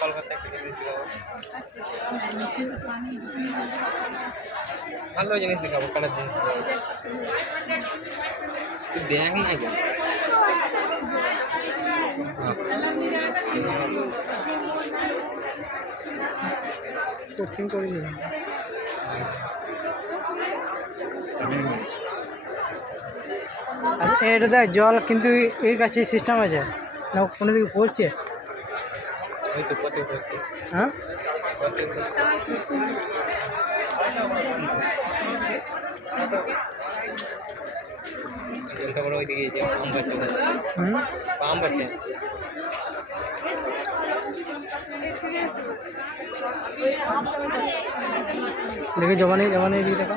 কলকাতা একটা জিনিস দেখাবো, ভালো জিনিস দেখাবো, কালার জিনিস দেখ না এটা কোচিং করে দিন। এটা দেখ জল কিন্তু এর কাছে সিস্টেম আছে না, কোনো দিকে পড়ছে হ্যাঁ ওইদিকে পাম্প আছে দেখে জবানি জবানি দিকে দেখা।